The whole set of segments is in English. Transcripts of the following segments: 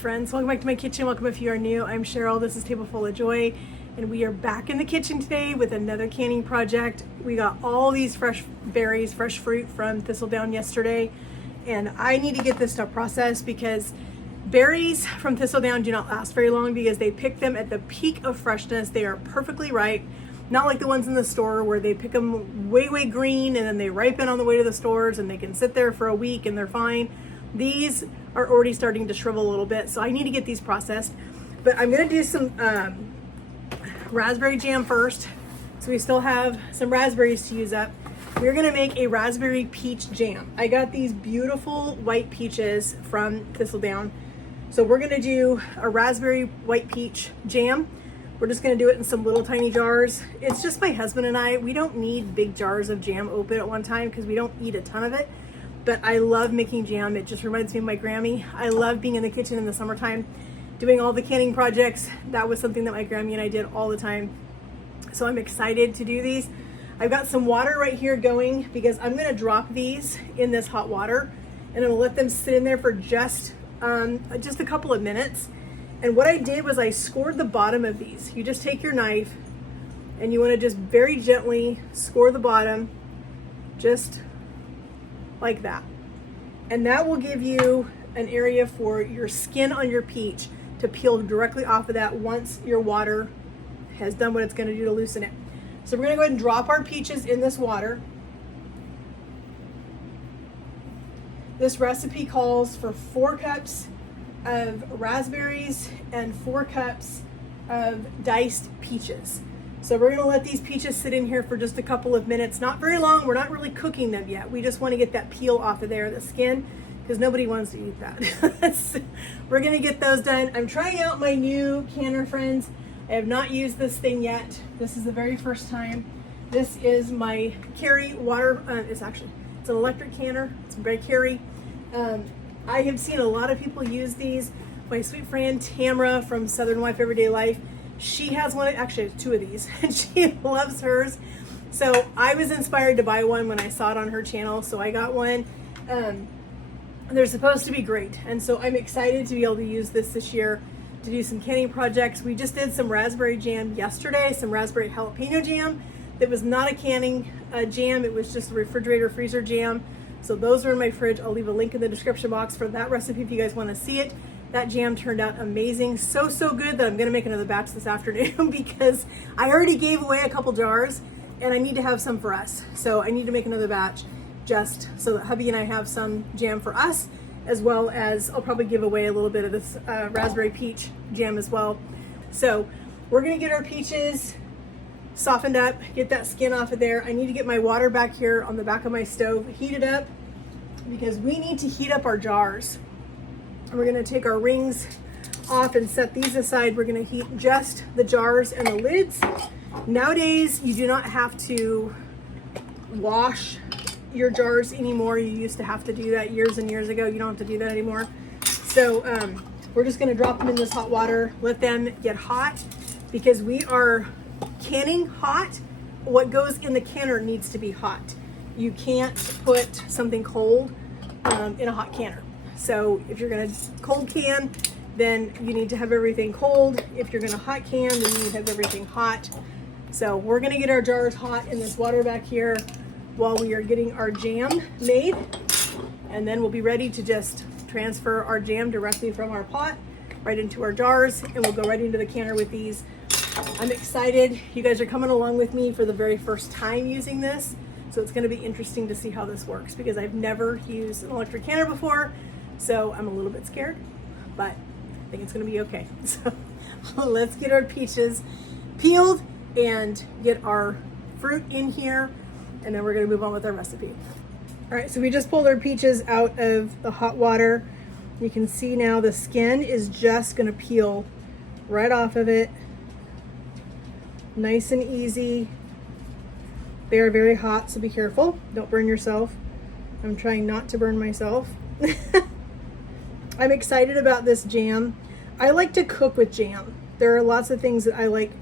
friends, welcome back to my kitchen. Welcome if you are new. I'm Cheryl, this is Table Full of Joy, and we are back in the kitchen today with another canning project. We got all these fresh berries, fresh fruit from Thistledown yesterday, and I need to get this stuff processed because berries from Thistledown do not last very long because they pick them at the peak of freshness. They are perfectly ripe, not like the ones in the store where they pick them way green and then they ripen on the way to the stores and they can sit there for a week and they're fine. These are already starting to shrivel a little bit, so I need to get these processed. But I'm gonna do some raspberry jam first. So we still have some raspberries to use up. We're gonna make a raspberry peach jam. I got these beautiful white peaches from Thistledown. So we're gonna do a raspberry white peach jam. We're just gonna do it in some little tiny jars. It's just my husband and I. We don't need big jars of jam open at one time because we don't eat a ton of it. But I love making jam. It just reminds me of my Grammy. I love being in the kitchen in the summertime, doing all the canning projects. That was something that my Grammy and I did all the time. So I'm excited to do these. I've got some water right here going because I'm gonna drop these in this hot water and I'm gonna let them sit in there for just a couple of minutes. And what I did was I scored the bottom of these. You just take your knife and you wanna just very gently score the bottom, just like that. And that will give you an area for your skin on your peach to peel directly off of that once your water has done what it's gonna do to loosen it. So we're gonna go ahead and drop our peaches in this water. This recipe calls for 4 cups of raspberries and 4 cups of diced peaches. So we're gonna let these peaches sit in here for just a couple of minutes. Not very long, we're not really cooking them yet. We just wanna get that peel off of there, the skin, because nobody wants to eat that. So we're gonna get those done. I'm trying out my new canner, friends. I have not used this thing yet. This is the very first time. This is my Carey water, it's an electric canner. It's by Carey. I have seen a lot of people use these. My sweet friend Tamra from Southern Wife Everyday Life, she has one, actually 2 of these, and she loves hers. So I was inspired to buy one when I saw it on her channel, so I got one. They're supposed to be great, and so I'm excited to be able to use this year to do some canning projects. We just did some raspberry jam yesterday, some raspberry jalapeno jam. That was not a canning jam, it was just a refrigerator freezer jam. So those are in my fridge. I'll leave a link in the description box for that recipe if you guys want to see it. That jam turned out amazing. So good that I'm gonna make another batch this afternoon because I already gave away a couple jars and I need to have some for us. So I need to make another batch just so that hubby and I have some jam for us, as well as I'll probably give away a little bit of this raspberry peach jam as well. So we're gonna get our peaches softened up, get that skin off of there. I need to get my water back here on the back of my stove heated up because we need to heat up our jars. We're gonna take our rings off and set these aside. We're gonna heat just the jars and the lids. Nowadays, you do not have to wash your jars anymore. You used to have to do that years and years ago. You don't have to do that anymore. So we're just gonna drop them in this hot water, let them get hot because we are canning hot. What goes in the canner needs to be hot. You can't put something cold in a hot canner. So if you're gonna cold can, then you need to have everything cold. If you're gonna hot can, then you need to have everything hot. So we're gonna get our jars hot in this water back here while we are getting our jam made. And then we'll be ready to just transfer our jam directly from our pot right into our jars, and we'll go right into the canner with these. I'm excited. You guys are coming along with me for the very first time using this. So it's gonna be interesting to see how this works because I've never used an electric canner before. So I'm a little bit scared, but I think it's gonna be okay. So let's get our peaches peeled and get our fruit in here, and then we're gonna move on with our recipe. All right, so we just pulled our peaches out of the hot water. You can see now the skin is just gonna peel right off of it. Nice and easy. They are very hot, so be careful. Don't burn yourself. I'm trying not to burn myself. I'm excited about this jam. I like to cook with jam. There are lots of things that I like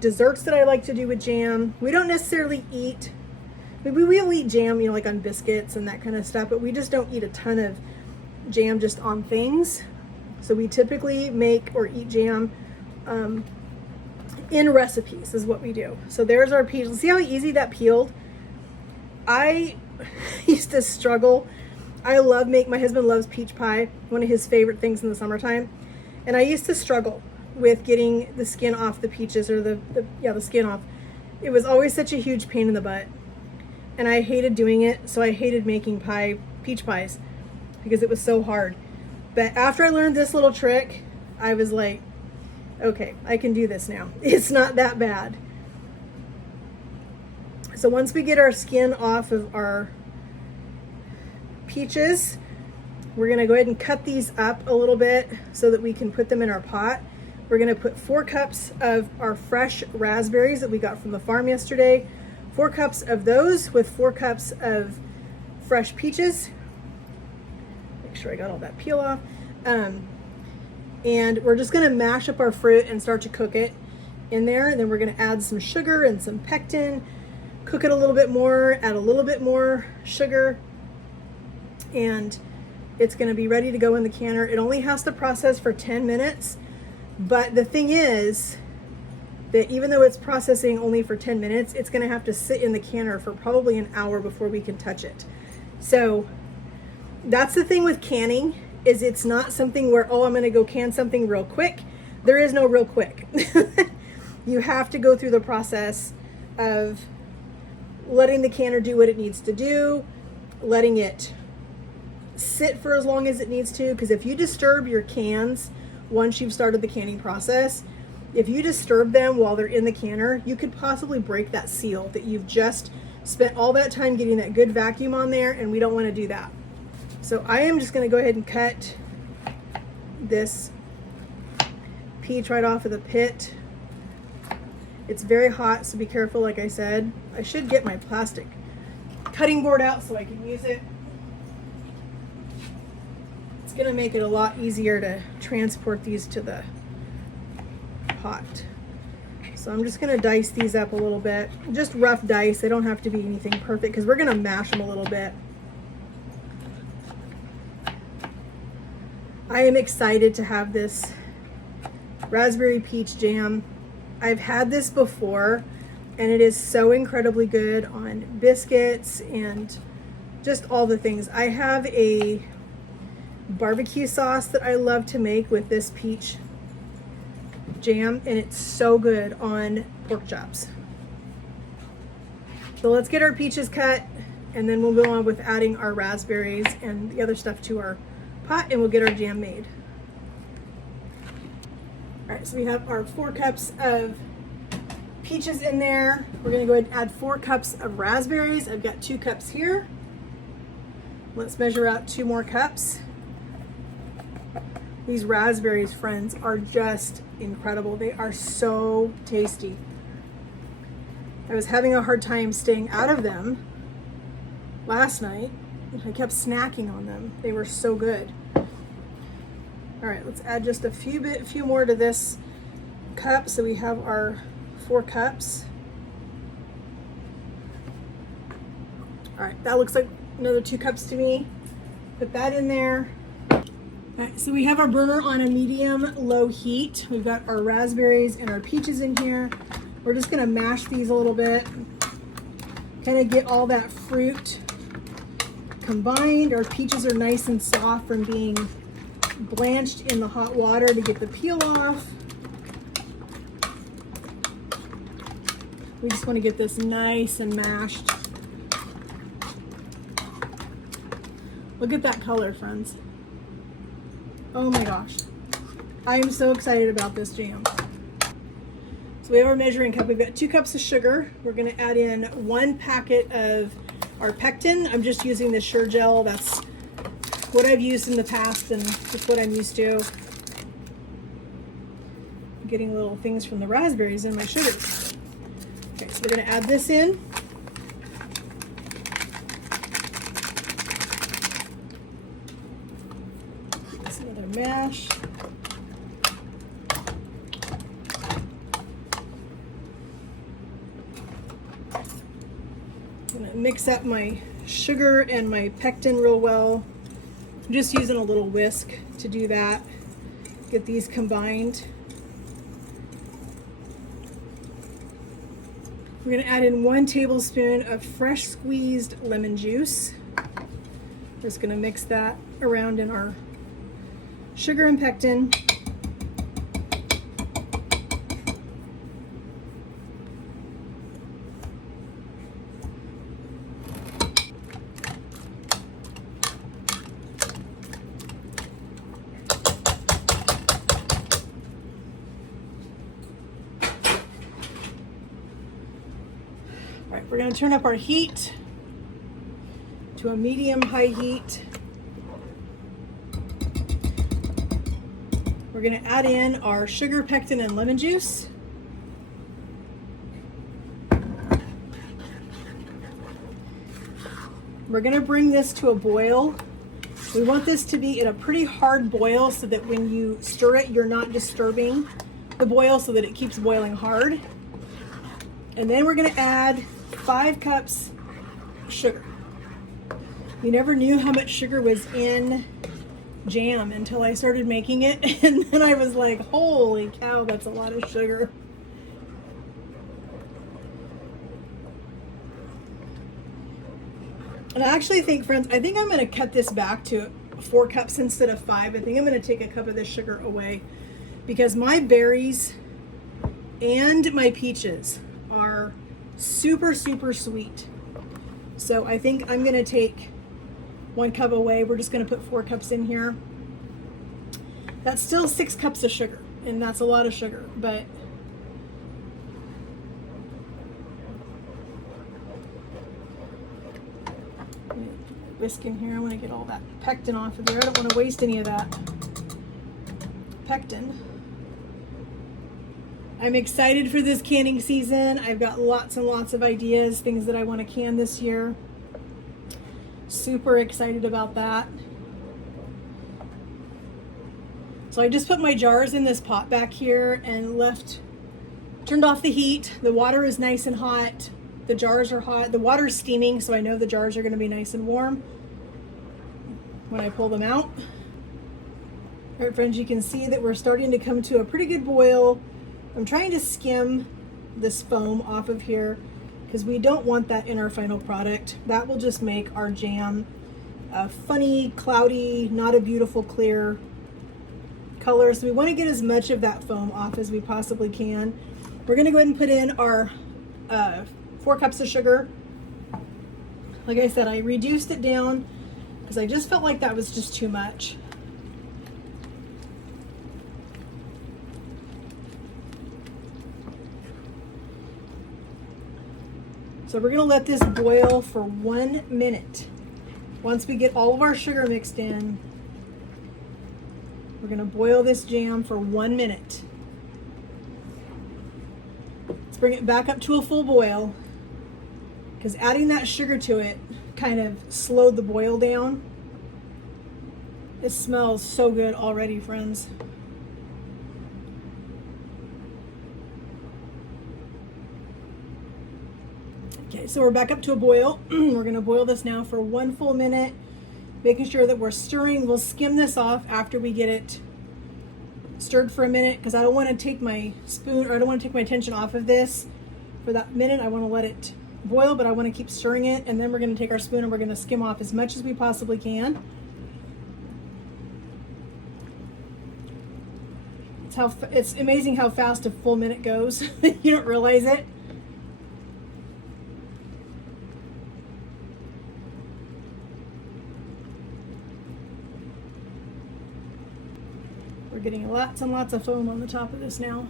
desserts that I like to do with jam. We don't necessarily eat, we'll eat jam, like on biscuits and that kind of stuff, but we just don't eat a ton of jam just on things. So we typically make or eat jam in recipes is what we do. So there's our peach. See how easy that peeled? I used to struggle. My husband loves peach pie, one of his favorite things in the summertime. And I used to struggle with getting the skin off the peaches, or the skin off. It was always such a huge pain in the butt. And I hated doing it, so I hated making peach pies, because it was so hard. But after I learned this little trick, I was like, okay, I can do this now. It's not that bad. So once we get our skin off of our peaches, we're gonna go ahead and cut these up a little bit so that we can put them in our pot. We're gonna put 4 cups of our fresh raspberries that we got from the farm yesterday, 4 cups of those with 4 cups of fresh peaches. Make sure I got all that peel off. And we're just gonna mash up our fruit and start to cook it in there. And then we're gonna add some sugar and some pectin, cook it a little bit more, add a little bit more sugar, and it's gonna be ready to go in the canner. It only has to process for 10 minutes, but the thing is that even though it's processing only for 10 minutes, it's gonna have to sit in the canner for probably an hour before we can touch it. So that's the thing with canning, is it's not something where, oh, I'm gonna go can something real quick. There is no real quick. You have to go through the process of letting the canner do what it needs to do, letting it sit for as long as it needs to, because if you disturb your cans once you've started the canning process, if you disturb them while they're in the canner, you could possibly break that seal that you've just spent all that time getting that good vacuum on there, and we don't want to do that. So I am just going to go ahead and cut this peach right off of the pit. It's very hot, so be careful. Like I said, I should get my plastic cutting board out so I can use it. It's going to make it a lot easier to transport these to the pot. So I'm just going to dice these up a little bit, just rough dice. They don't have to be anything perfect, because we're going to mash them a little bit. I am excited to have this raspberry peach jam. I've had this before, and it is so incredibly good on biscuits and just all the things. I have a barbecue sauce that I love to make with this peach jam, and it's so good on pork chops. So let's get our peaches cut, and then we'll go on with adding our raspberries and the other stuff to our pot, and we'll get our jam made. All right, so we have our 4 cups of peaches in there. We're gonna go ahead and add 4 cups of raspberries. I've got 2 cups here. Let's measure out 2 more cups. These raspberries, friends, are just incredible. They are so tasty. I was having a hard time staying out of them last night. I kept snacking on them. They were so good. All right, let's add just a few more to this cup. So we have our 4 cups. All right, that looks like another 2 cups to me. Put that in there. All right, so we have our burner on a medium-low heat. We've got our raspberries and our peaches in here. We're just gonna mash these a little bit, kind of get all that fruit combined. Our peaches are nice and soft from being blanched in the hot water to get the peel off. We just want to get this nice and mashed. Look at that color, friends. Oh my gosh. I am so excited about this jam. So we have our measuring cup. We've got 2 cups of sugar. We're going to add in 1 packet of our pectin. I'm just using the Sure Gel. That's what I've used in the past, and it's what I'm used to. I'm getting little things from the raspberries in my sugars. Okay, so we're going to add this in. That's another mash. I'm going to mix up my sugar and my pectin real well. I'm just using a little whisk to do that. Get these combined. We're going to add in 1 tablespoon of fresh squeezed lemon juice. Just going to mix that around in our sugar and pectin. All right, we're going to turn up our heat to a medium-high heat. We're going to add in our sugar, pectin, and lemon juice. We're going to bring this to a boil. We want this to be in a pretty hard boil so that when you stir it, you're not disturbing the boil, so that it keeps boiling hard. And then we're going to add 5 cups of sugar. You never knew how much sugar was in jam until I started making it, and then I was like, holy cow, that's a lot of sugar. And I actually think, friends, I think I'm going to cut this back to 4 cups instead of 5. I think I'm going to take a cup of this sugar away because my berries and my peaches are super, super sweet. So I think I'm going to take 1 cup away. We're just going to put 4 cups in here. That's still 6 cups of sugar, and that's a lot of sugar, but whisk in here. I want to get all that pectin off of there. I don't want to waste any of that pectin. I'm excited for this canning season. I've got lots and lots of ideas, things that I want to can this year. Super excited about that. So I just put my jars in this pot back here and turned off the heat. The water is nice and hot. The jars are hot. The water's steaming, so I know the jars are going to be nice and warm when I pull them out. All right, friends, you can see that we're starting to come to a pretty good boil. I'm trying to skim this foam off of here because we don't want that in our final product. That will just make our jam a funny, cloudy, not a beautiful, clear color. So we want to get as much of that foam off as we possibly can. We're going to go ahead and put in our 4 cups of sugar. Like I said, I reduced it down because I just felt like that was just too much. So we're going to let this boil for 1 minute. Once we get all of our sugar mixed in, we're going to boil this jam for 1 minute. Let's bring it back up to a full boil because adding that sugar to it kind of slowed the boil down. It smells so good already, friends. Okay, so we're back up to a boil. We're going to boil this now for 1 full minute, making sure that we're stirring. We'll skim this off after we get it stirred for a minute because I don't want to take my spoon, or I don't want to take my attention off of this for that minute. I want to let it boil, but I want to keep stirring it, and then we're going to take our spoon and we're going to skim off as much as we possibly can. It's amazing how fast a full minute goes. You don't realize it. We're getting lots and lots of foam on the top of this now.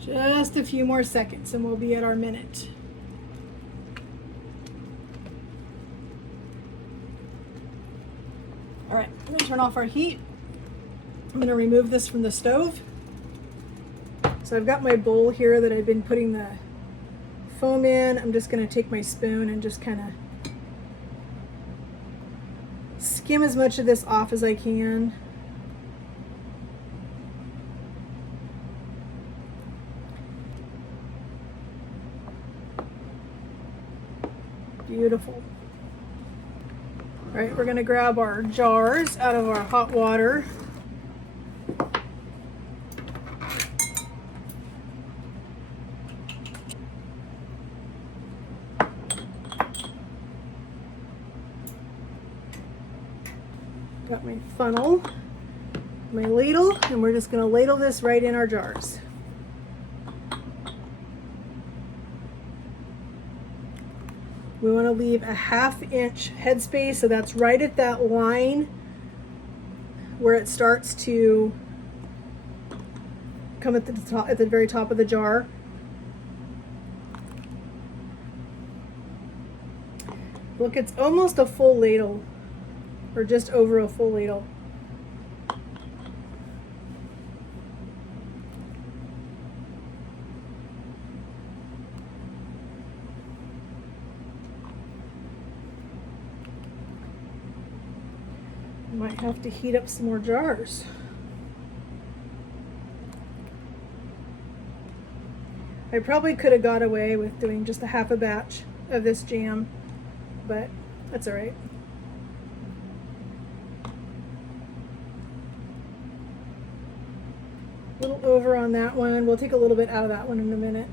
Just a few more seconds and we'll be at our minute. All right, I'm going to turn off our heat. I'm going to remove this from the stove. So I've got my bowl here that I've been putting the foam in. I'm just going to take my spoon and just kind of skim as much of this off as I can. Beautiful. All All right, we're gonna grab our jars out of our hot water. Got my funnel, my ladle, and we're just gonna ladle this right in our jars. We want to leave a 1/2 inch headspace, so that's right at that line where it starts to come at the top, at the very top of the jar. Look, it's almost a full ladle, or just over a full ladle. Might have to heat up some more jars. I probably could have got away with doing just a 1/2 batch of this jam, but that's all right. A little over on that one. We'll take a little bit out of that one in a minute.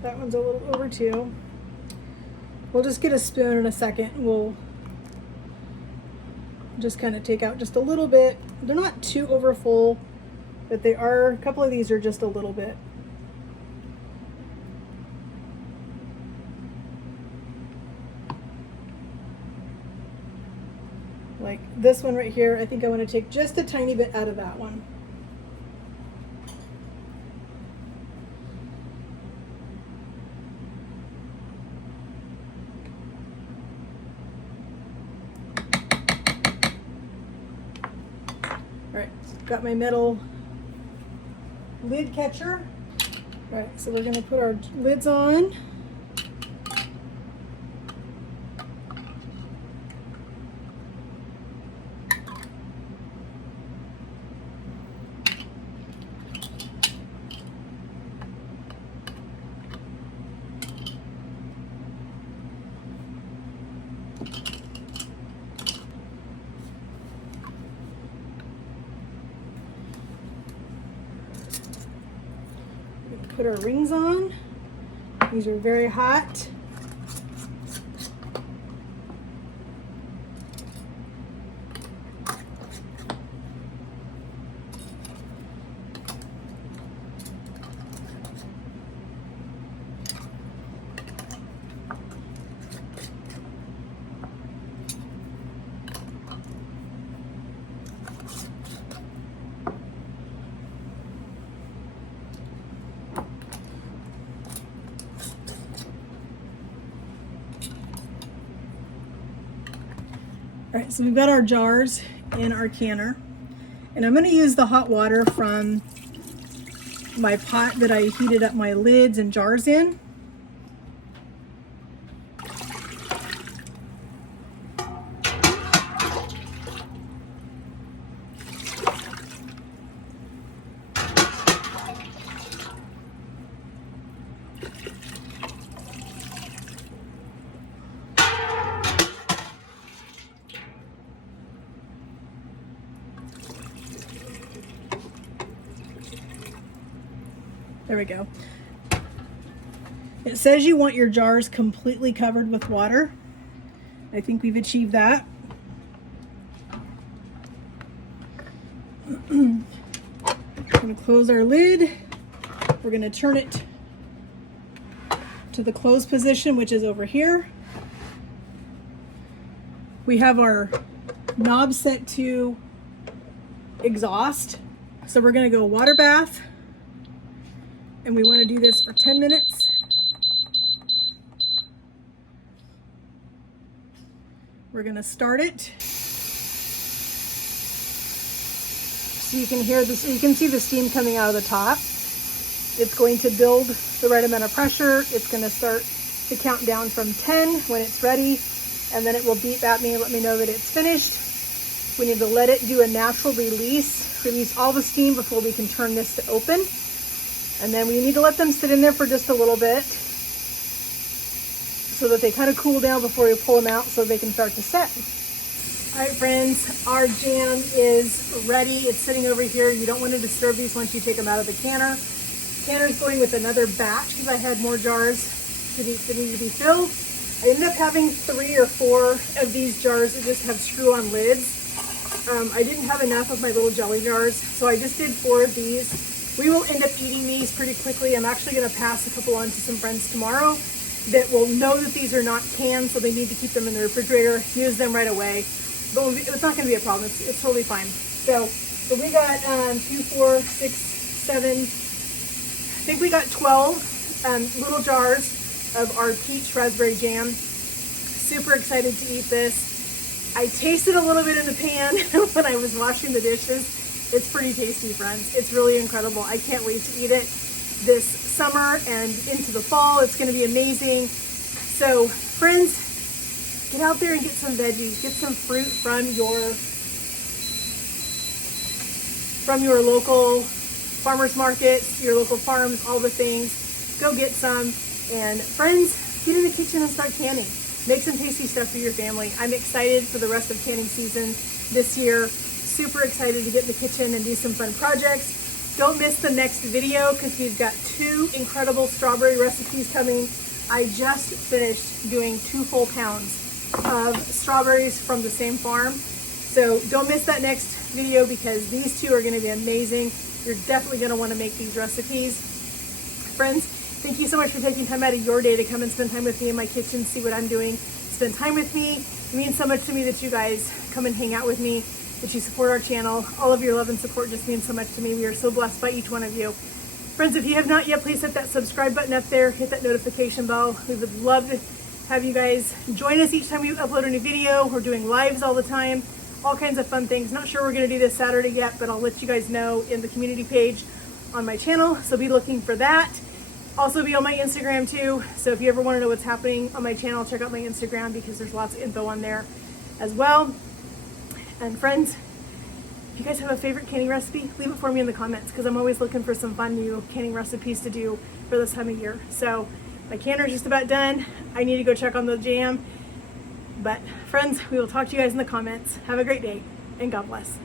That one's a little over too. We'll just get a spoon in a second. We'll just kind of take out just a little bit. They're not too over full, but they are, a couple of these are just a little bit. Like this one right here, I think I want to take just a tiny bit out of that one. Alright, got my metal lid catcher. Alright, so we're going to put our lids on. Put our rings on. These are very hot. All right, so we've got our jars in our canner, and I'm going to use the hot water from my pot that I heated up my lids and jars in. There we go. It says you want your jars completely covered with water. I think we've achieved that. I'm going to close our lid. We're going to turn it to the closed position, which is over here. We have our knob set to exhaust. So we're going to go water bath. And we want to do this for 10 minutes. We're going to start it. You can hear this, you can see the steam coming out of the top. It's going to build the right amount of pressure. It's going to start to count down from 10 when it's ready, and then it will beep at me and let me know that it's finished. We need to let it do a natural release all the steam before we can turn this to open. And then we need to let them sit in there for just a little bit so that they kind of cool down before we pull them out so they can start to set. All right, friends, our jam is ready. It's sitting over here. You don't want to disturb these once you take them out of the canner. Canner's going with another batch because I had more jars that need to be filled. I ended up having 3 or 4 of these jars that just have screw-on lids. I didn't have enough of my little jelly jars, so I just did 4 of these. We will end up eating these pretty quickly. I'm actually going to pass a couple on to some friends tomorrow that will know that these are not canned, so they need to keep them in the refrigerator, use them right away. But it's not going to be a problem. It's totally fine. So we got 2, 4, 6, 7, I think we got 12 little jars of our peach raspberry jam. Super excited to eat this. I tasted a little bit in the pan when I was washing the dishes. It's pretty tasty, friends. It's really incredible. I can't wait to eat it this summer and into the fall. It's going to be amazing. So, friends, get out there and get some veggies. Get some fruit from your local farmers markets, your local farms, all the things. Go get some. And friends, get in the kitchen and start canning. Make some tasty stuff for your family. I'm excited for the rest of canning season this year. Super excited to get in the kitchen and do some fun projects. Don't miss the next video because we've got 2 incredible strawberry recipes coming. I just finished doing 2 full pounds of strawberries from the same farm. So don't miss that next video because these 2 are going to be amazing. You're definitely going to want to make these recipes. Friends, thank you so much for taking time out of your day to come and spend time with me in my kitchen, see what I'm doing, spend time with me. It means so much to me that you guys come and hang out with me, that you support our channel. All of your love and support just means so much to me. We are so blessed by each one of you. Friends, if you have not yet, please hit that subscribe button up there, hit that notification bell. We would love to have you guys join us each time we upload a new video. We're doing lives all the time, all kinds of fun things. Not sure we're going to do this Saturday yet, but I'll let you guys know in the community page on my channel, so be looking for that. Also be on my Instagram too, so if you ever want to know what's happening on my channel, check out my Instagram because there's lots of info on there as well. And friends, if you guys have a favorite canning recipe, leave it for me in the comments because I'm always looking for some fun new canning recipes to do for this time of year. So my canner's just about done. I need to go check on the jam. But friends, we will talk to you guys in the comments. Have a great day and God bless.